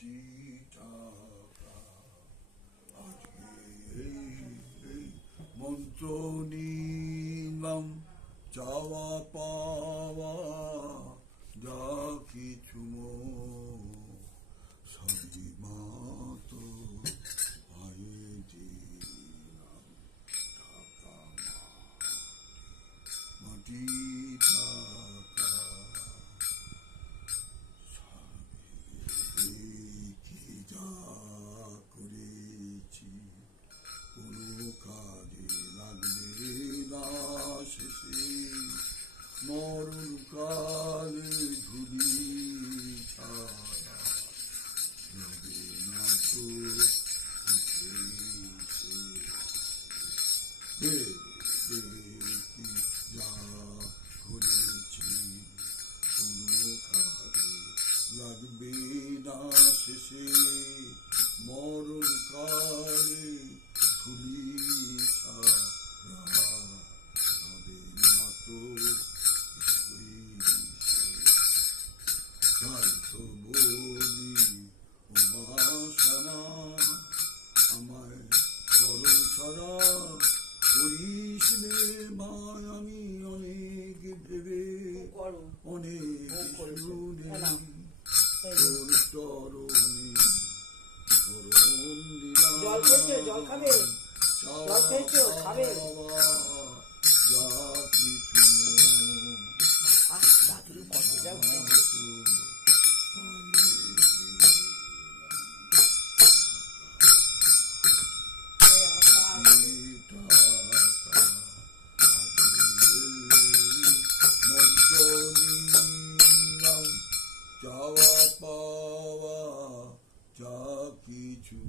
মাটি টাকা আজকে এই মন্ত্র নিলাম চাওয়া পাওয়া যা কিছু সবই মাতো পায়ে দিলাম টাকা মাটি টাকা কি যা করেছি কোনো কাজে লাগবে না শেষে মরণ কালে ধুলি ছাড়া রবে না তো কি যা করেছি কোনো কাজে লাগবে না শেষে মরণ কালে ধুলি ছাড়া হবে না তো তাই তো বলি ও মা শ্যামা আমায় চরণ ছাড়া করিস রে মা আমি অনেক ভেবে অনেক শুনে তোর চরণে জল খাবে জল খেয়েছো খাবে যা কিছু দাদুর কতটা চাওয়া পাওয়া যা কিছু